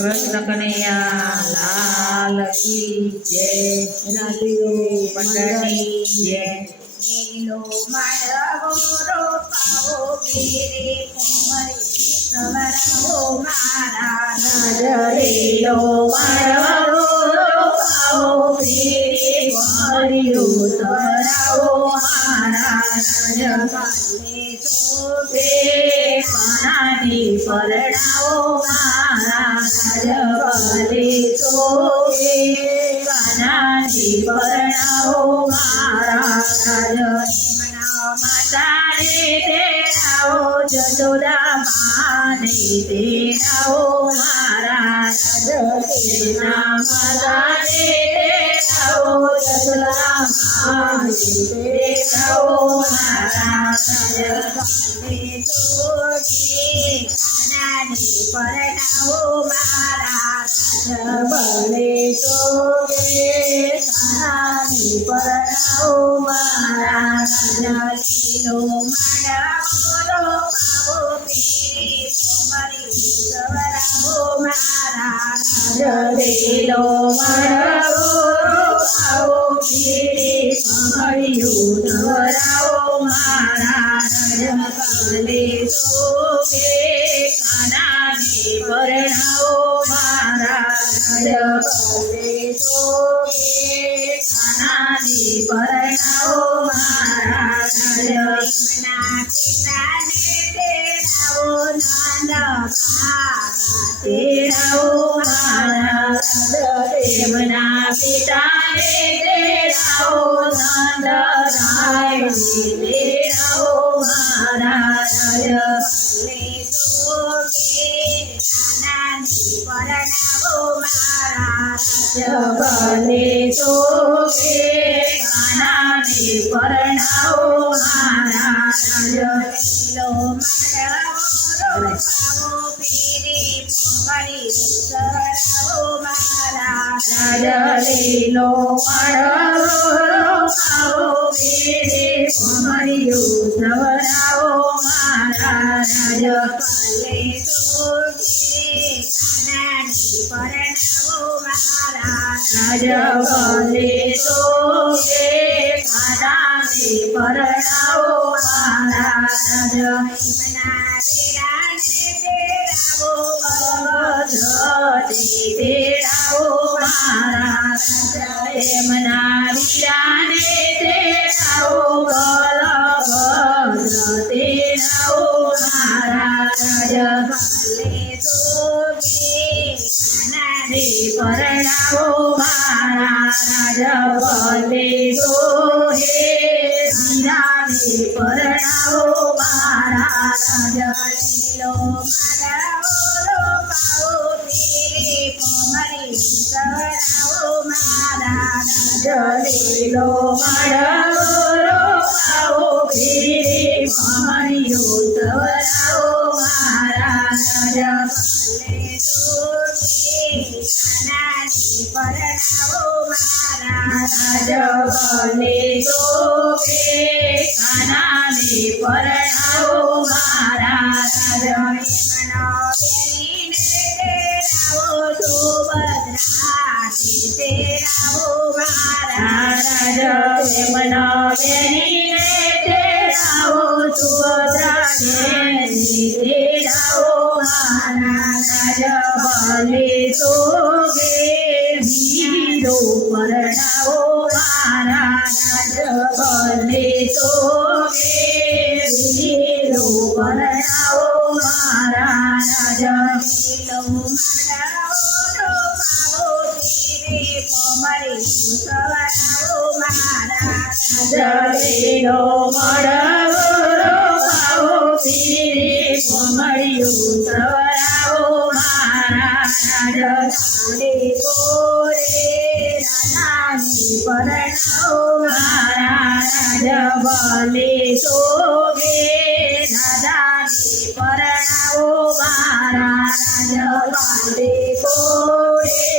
કૃષ્ણ કનૈયા લાલ કી જય. રાધીઓ મંડળની જય. લીલો માળવો રોપાવો પીરે પોમરી સવરાવો મારા રાજ. લીલો માળવો રોપાવો પીરે પોમરી સવરાવો મારા રાજ. કાલે કાનાની પરણાવો મારા રાજ. કાનાની પરણાવો મારા રાજ. માતાને તેડાવો જશોદા માને તેડાવો મારા રાજ. માતાને તેડાવો જશોદા માને તેડાવો મારા રાજ. કાનાની પરણાવો મારા ભલે સોગે કાનાની પરણાવો મારા રાજ. લીલો માળવો રોપાવો પીરે પોમરી સવરાવો મારા લીલો માળવો રોપાવો પીરે પોમરિયું સવરાવો મારા રાજ. ભલે સોગે કાનાની પરણાવો મારા રાજ. ભલે સોગે કાનાની પરણાવો મારા રાજ. પિતાને તેડાવો નંદ બાબા તેડાવો મારા રાજ. તેમના પિતાને તેડાવો નંદરાય તેડાવો મારા રાજ. ભલે સોગે કાનાની પરણાવો મારા ભલે સોગે કાનાની પરણાવો મારા રાજ. લીલો માળવો રોપાવો પીરે પોમરી સવરાવો મારા રાજ. લીલો માળવો રોપાવો પીરે પોમરિયું સવરાવો મારા રાજ. ભલે સોગે કાનાની પરણાવો મારા રાજ. ભલે સોગે કાનાની પરણાવો મારા રાજ. ભદ્રથી તેડાવો મારા રાજ. એમના વીરાને તેડાવો બલભદ્ર તેડાવો મારા રાજ. પરણાવો મારા રાજ. ભલે સોગે વીરાને પરણાવો મારા રાજ. લીલો માળવો રોપાવો પીરે પોમરી સવરાવો મારા લીલો માળવો રોપાવો પીરે પોમરિયું સવરાવો મારા રાજ. ભલે સોગે કાનાની પરણાવો મારા રાજ. ભલે સોગે કાનાની પરણાવો મારા રાજ. તેમના બેનીને તેડાવો સુભદ્રાને તેડાવો મારા રાજ. ભલે સોગે વીરો પરણાવો મારા રાજ. ભલે સોગે વીરો પરણાવો મારા રાજ. લીલો માળવો રોપાવો પીરે પોમરી સવરાવો મારા લીલો માળવો રોપાવો પીરે પોમરિયું સવરાવો મારા રાજ. રાધાની પરણાવો મારા રાજ. ભલે સોગે રાધાની પરણાવો મારા રાજ. ભલે સોગે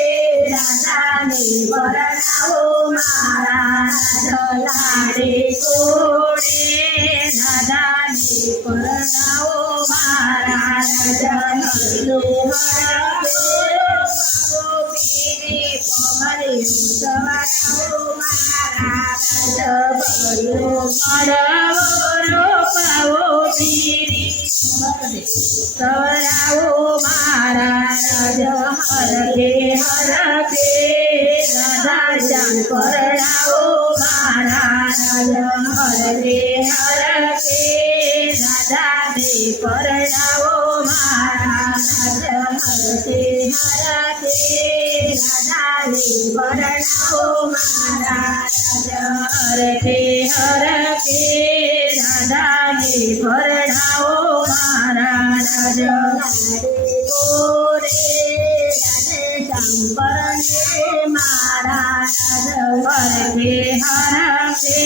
રાધાની પરણાવો મારા રાજ. લાડે સોગે રાધાની પરણાવો મારા રાજ. સવરાવો મારા ભર્યો મળવો રોપાવો પીરી સવરાવો મારા રાજ હરખે હરખે રાધા શ્યામ પરણાવો મારા રાજ હરખે હરખે રાધા દે પરણાવો મારા રાજ હરખે હરખે રાધા દે પરણાવો મારા રાજ હરખે હરખે રાધા દે પરણાવો મારા રાજ કોરે રાધે સંપરણે મારા રાજ હરખે હરખે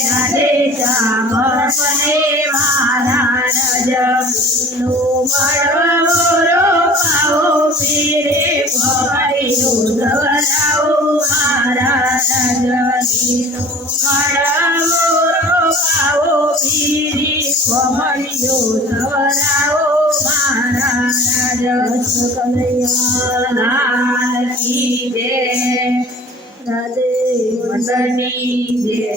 રાધે શ્યામ પરણે મારા રાજ મળવો રોપાવો પીરે ભવાઈઓ સવરાવો મારા રાજ મળવો રોપાવો પીરી ભવાઈઓ સવરાવો મારા રાજ કનૈયા કી જય રાધે મંડળની જય